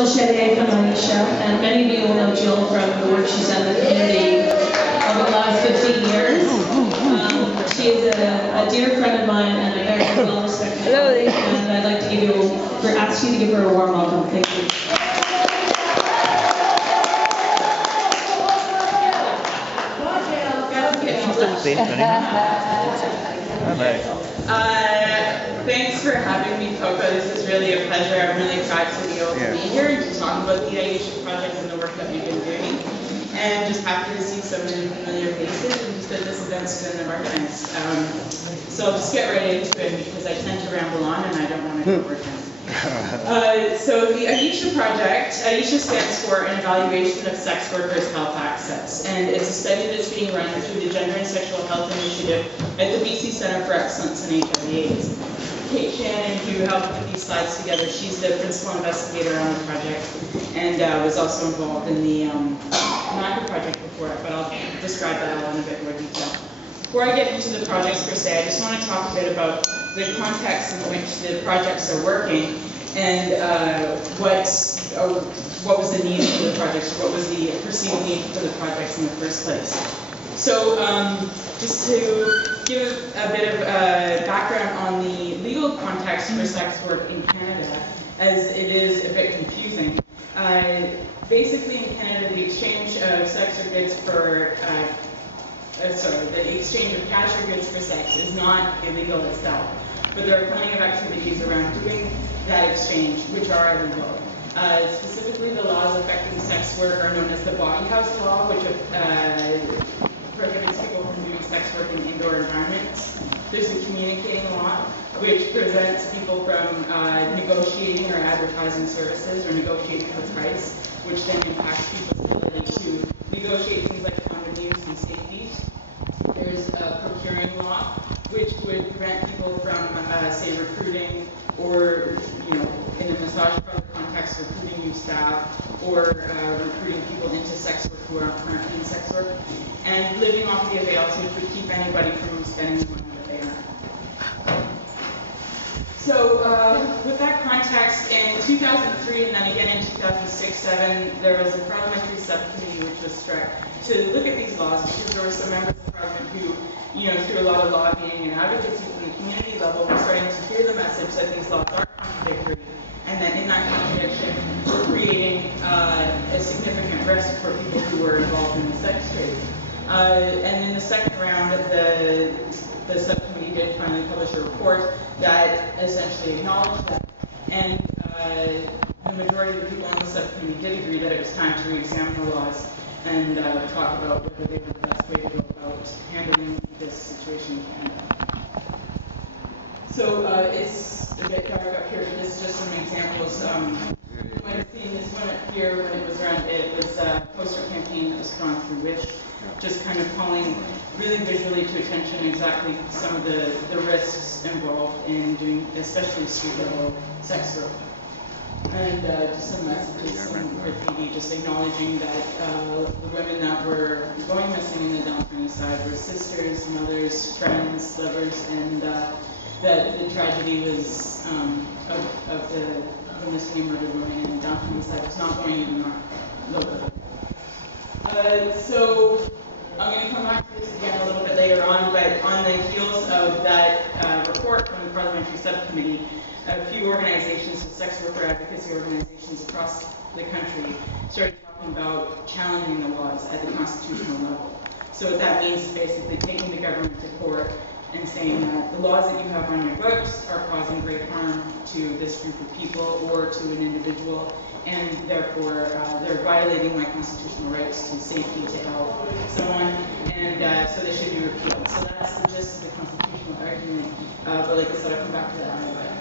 Jill Chettier from AESHA, and many of you will know Jill from the work she's done in the community over the last 15 years. She is a dear friend of mine and a very well-respected colleague, and I'd like to ask you to give her a warm welcome. Thank you. Thanks for having me, Coco. This is really a pleasure. I'm really excited to be able to be here and to talk about the AESHA project and the work that we've been doing. And just happy to see so many familiar faces and just that this event's been organized. So I'll just get right into it because I tend to ramble on and I don't want to overtime. So the AESHA project, AESHA stands for an evaluation of sex workers' health access, and it's a study that's being run through the Gender and Sexual Health Initiative at the BC Centre for Excellence in HIV/AIDS. Kate Shannon, who helped put these slides together, she's the principal investigator on the project and was also involved in the NACA project before it, but I'll describe that all in a bit more detail. Before I get into the projects per se, I just want to talk a bit about the context in which the projects are working and what was the need for the projects, what was the perceived need for the projects in the first place. So just to give a bit of background on the legal context for sex work in Canada, as it is a bit confusing. Basically in Canada, the exchange of sex or goods for the exchange of cash or goods for sex is not illegal itself, but there are plenty of activities around doing that exchange which are illegal. Specifically, the laws affecting sex work are known as the Body House Law, which prohibits people from doing sex work in indoor environments. There's the Communicating Law, which prevents people from negotiating or advertising services or negotiating for price, which then impacts people's ability to negotiate things like condom use and safety. There's a Procuring Law, which would prevent people from, say, recruiting or, in a massage parlor context, recruiting new staff or recruiting people into sex work who aren't currently in sex work. And living off the avails, which would keep anybody from spending the money that they earn. So with that context, in 2003 and then again in 2006-07, there was a parliamentary subcommittee which was struck to look at these laws because there were some members of parliament who, through a lot of lobbying and advocacy from the community level, were starting to hear the message that these laws are contradictory and that in that contradiction we're creating a significant risk for people who were involved in the sex trade. And in the second round, the subcommittee did finally publish a report that essentially acknowledged that, and the majority of the people on the subcommittee did agree that it was time to re-examine the laws and talk about whether they were the best way to go about handling this situation in Canada. So it's a bit dark up here, but this is just some examples. You might have seen this one up here when it was around. It was a poster campaign that was drawn through WISH, just kind of calling really visually to attention exactly some of the risks involved in doing, especially street-level sex work. And just some messages, some graffiti, just acknowledging that the women that were going missing in the downtown east side were sisters, mothers, friends, lovers, and that the tragedy was of the missing and murdered women in the downtown east side was not going to ignore locally. So I'm going to come back to this again a little bit later on, but on the heels of that report from the parliamentary subcommittee, a few organizations, sex worker advocacy organizations across the country, started talking about challenging the laws at the constitutional level. So what that means is basically taking the government to court and saying that the laws that you have on your books are causing great harm to this group of people or to an individual, and therefore they're violating my constitutional rights to safety, to health, someone, and so they should be repealed. So that's the gist of the constitutional argument, but like I said, I'll come back to that in a bit.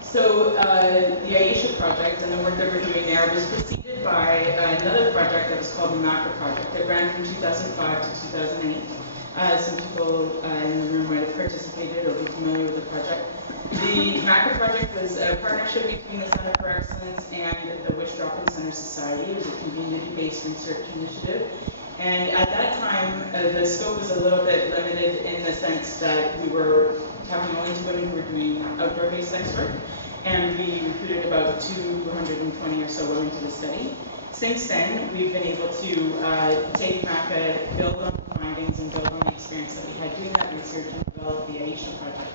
So the AESHA project and the work that we're doing there was preceded by another project that was called the MACRA project. It ran from 2005 to 2008. Some people in the room might have participated or be familiar with the project. The MACRA project was a partnership between the Centre for Excellence and the Wish Drop-In Center Society. It was a community-based research initiative. And at that time, the scope was a little bit limited in the sense that we were talking only to women who were doing outdoor-based sex work. and we recruited about 220 or so women to the study. Since then, we've been able to take MACA, build on the findings, and build on the experience that we had doing that research and develop the AESHA project.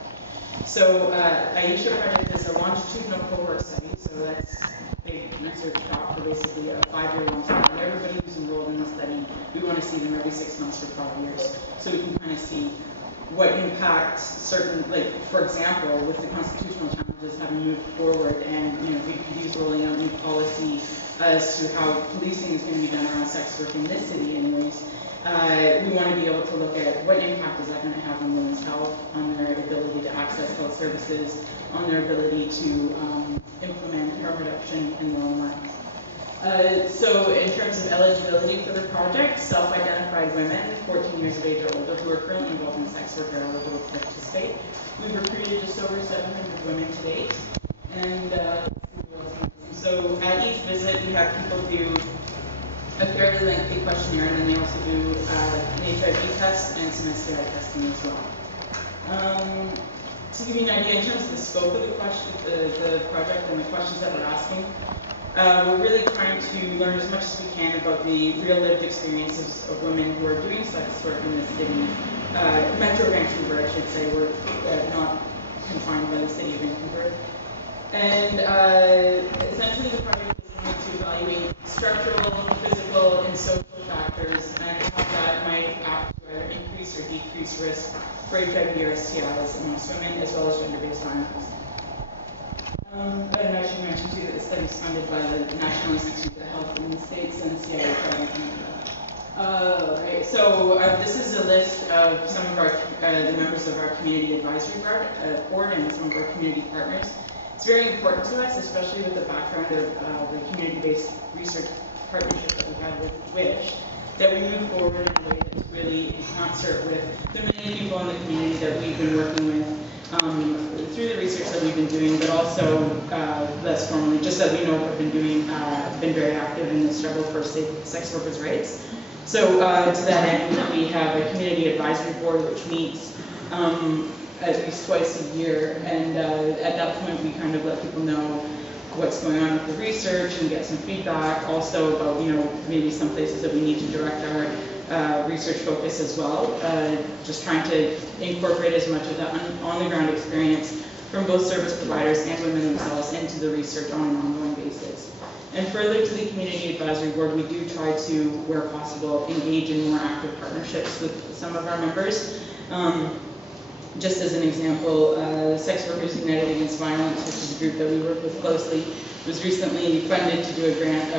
So AESHA project is a longitudinal cohort study, so that's a big research job for basically a 5-year long study. Everybody who's enrolled in the study, we want to see them every 6 months for 5 years, so we can kind of see what impact certain, like for example, with the constitutional challenges having moved forward, and VPD's rolling out new policy as to how policing is going to be done around sex work in this city anyways. We want to be able to look at what impact is that going to have on women's health, on their ability to access health services, on their ability to implement harm reduction in their own lives. So in terms of eligibility for the project, self-identified women, 14 years of age or older, who are currently involved in sex work are eligible to participate. We've recruited just over 700 women to date. And so at each visit, we have people do a fairly lengthy questionnaire, and then they also do an HIV test and some STI testing as well. To give you an idea in terms of the scope of the project and the questions that we're asking, we're really trying to learn as much as we can about the real lived experiences of women who are doing sex work in the city, Metro Vancouver, I should say. We're not confined by the city of Vancouver. And essentially the project is going to evaluate structural, physical, and social factors and how that might act to either increase or decrease risk for HIV or STIs amongst women, as well as gender-based violence. And I should mention too that the study is funded by the National Institute of Health in the States and CIA. Right. So this is a list of some of our the members of our community advisory board and some of our community partners. It's very important to us, especially with the background of the community-based research partnership that we have with WISH, that we move forward in a way that's really in concert with the many people in the community that we've been working with through the research that we've been doing, but also less formally, just that we know have been doing, been very active in the struggle for sex workers' rights. So to that end, we have a community advisory board which meets at least twice a year, and at that point we kind of let people know what's going on with the research and get some feedback, also about maybe some places that we need to direct our research focus as well, just trying to incorporate as much of that on-the-ground experience from both service providers and women themselves into the research on an ongoing basis. And further to the Community Advisory Board, we do try to, where possible, engage in more active partnerships with some of our members. Just as an example, Sex Workers United Against Violence, which is a group that we work with closely, was recently funded to do a grant,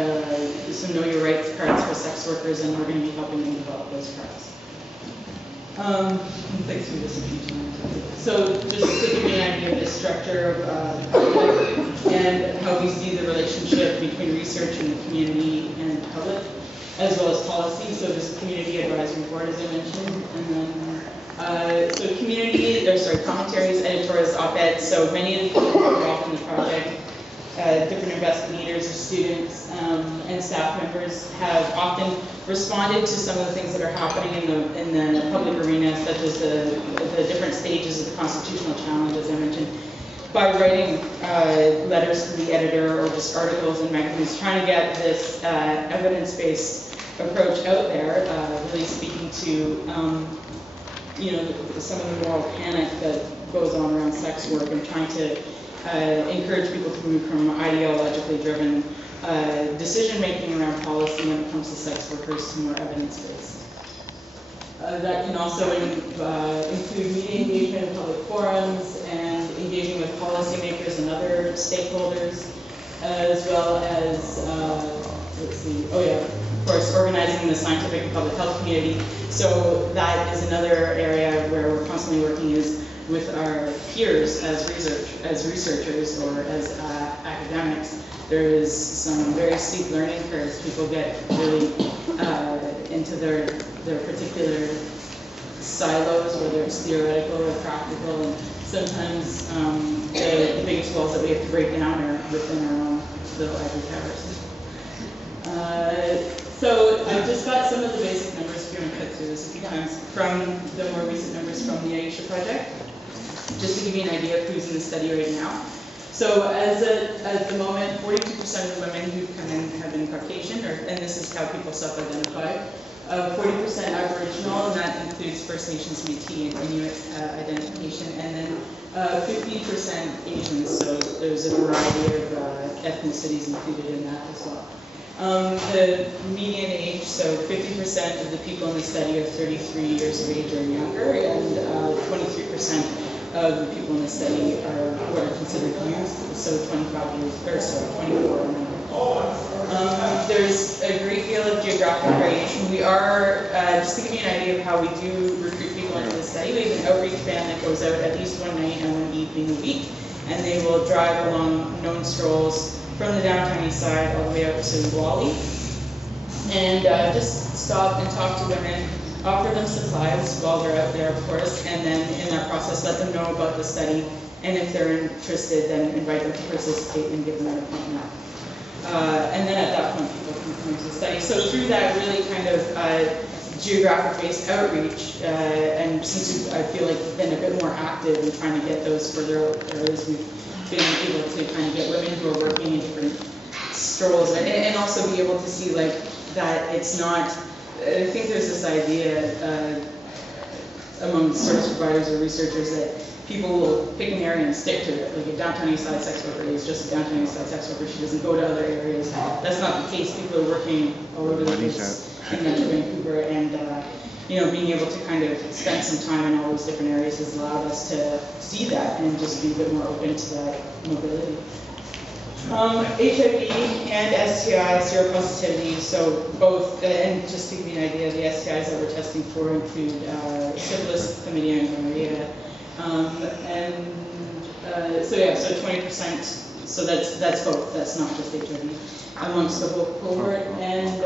some Know Your Rights cards for sex workers, and we're going to be helping them develop those cards. Thanks for this. So just to give you an idea of the structure of the project and how we see the relationship between research and the community and the public, as well as policy. So this Community Advisory Board, as I mentioned, and then so commentaries, editorials, op-eds. So many of the people who are involved in the project, different investigators, students, and staff members have often responded to some of the things that are happening in the public arena, such as the different stages of the constitutional challenge, as I mentioned, by writing letters to the editor or just articles in magazines, trying to get this evidence-based approach out there, really speaking to some of the moral panic that goes on around sex work, and trying to encourage people to move from ideologically driven decision-making around policy when it comes to sex workers to more evidence-based. That can also include media engagement in public forums and engaging with policymakers and other stakeholders, as well as, of course, organizing the scientific and public health community. So that is another area where we're constantly working is with our peers as researchers or as academics. There is some very steep learning curves. People get really into their particular silos, whether it's theoretical or practical, and sometimes the biggest walls that we have to break down are within our own little ivory towers. So I've just got some of the basic numbers. If you want to cut through this a few times from the more recent numbers from the AESHA project, just to give you an idea of who's in the study right now. So at the moment, 42% of the women who've come in have been Caucasian, and this is how people self-identify. 40% Aboriginal, and that includes First Nations, Métis, and Inuit identification, and then 50% Asian, so there's a variety of ethnicities included in that as well. The median age, so 50% of the people in the study are 33 years of age or younger, and 23% of the people in the study are what are considered youth, so 24 or younger. There's a great deal of geographic variation. We are, just to give you an idea of how we do recruit people into the study, we have an outreach band that goes out at least one night and one evening a week, and they will drive along known strolls from the downtown east side all the way out to Wally, and just stop and talk to women, offer them supplies while they're out there, of course, and then in that process let them know about the study, and if they're interested, then invite them to participate and give them an appointment. And then at that point, people can come into the study. So through that really kind of geographic-based outreach, and since I feel like we've been a bit more active in trying to get those further out areas, we've been able to kind of get women who are working in different strolls, and also be able to see like that it's not. I think there's this idea among service providers or researchers that people will pick an area and stick to it. Like a downtown east side sex worker is just a downtown east side sex worker. She doesn't go to other areas. That's not the case. People are working all over the place in Metro Vancouver, and you know, being able to kind of spend some time in all those different areas has allowed us to see that and just be a bit more open to that mobility. HIV and STI seropositivity, so both, and just to give you an idea, the STIs that we're testing for include syphilis, chlamydia, and gonorrhea. So 20%, so that's both, that's not just HIV, amongst the whole cohort. And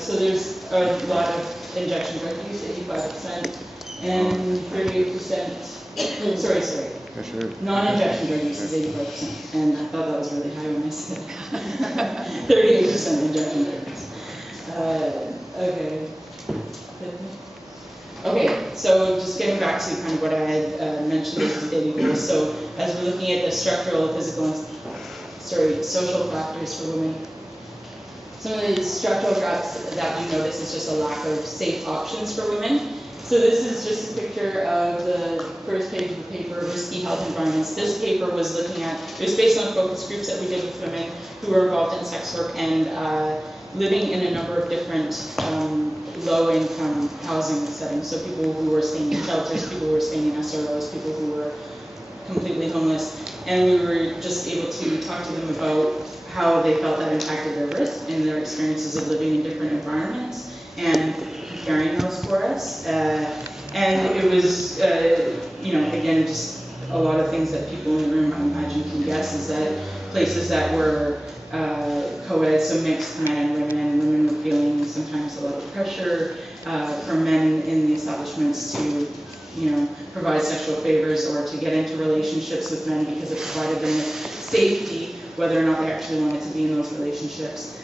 so there's a lot of injection drug use, 85%, and 38%, sorry. Non-injection drug use is 85%, and I thought that was really high when I said 38% injection drug use. Okay, so just getting back to kind of what I had mentioned as the daily goals. So as we're looking at the structural, physical, and social factors for women, some of the structural gaps that we notice is just a lack of safe options for women. So this is just a picture of the first page of the paper, Risky Health Environments. This paper was looking at, it was based on focus groups that we did with women who were involved in sex work and living in a number of different low-income housing settings. So people who were staying in shelters, people who were staying in SROs, people who were completely homeless. And we were just able to talk to them about how they felt that impacted their risk and their experiences of living in different environments and preparing those for us. And it was, you know, again, just a lot of things that people in the room, I imagine, can guess, is that places that were co-ed, so mixed men and women were feeling sometimes a lot of pressure from men in the establishments to, you know, provide sexual favors or to get into relationships with men because it provided them with safety, whether or not they actually wanted to be in those relationships.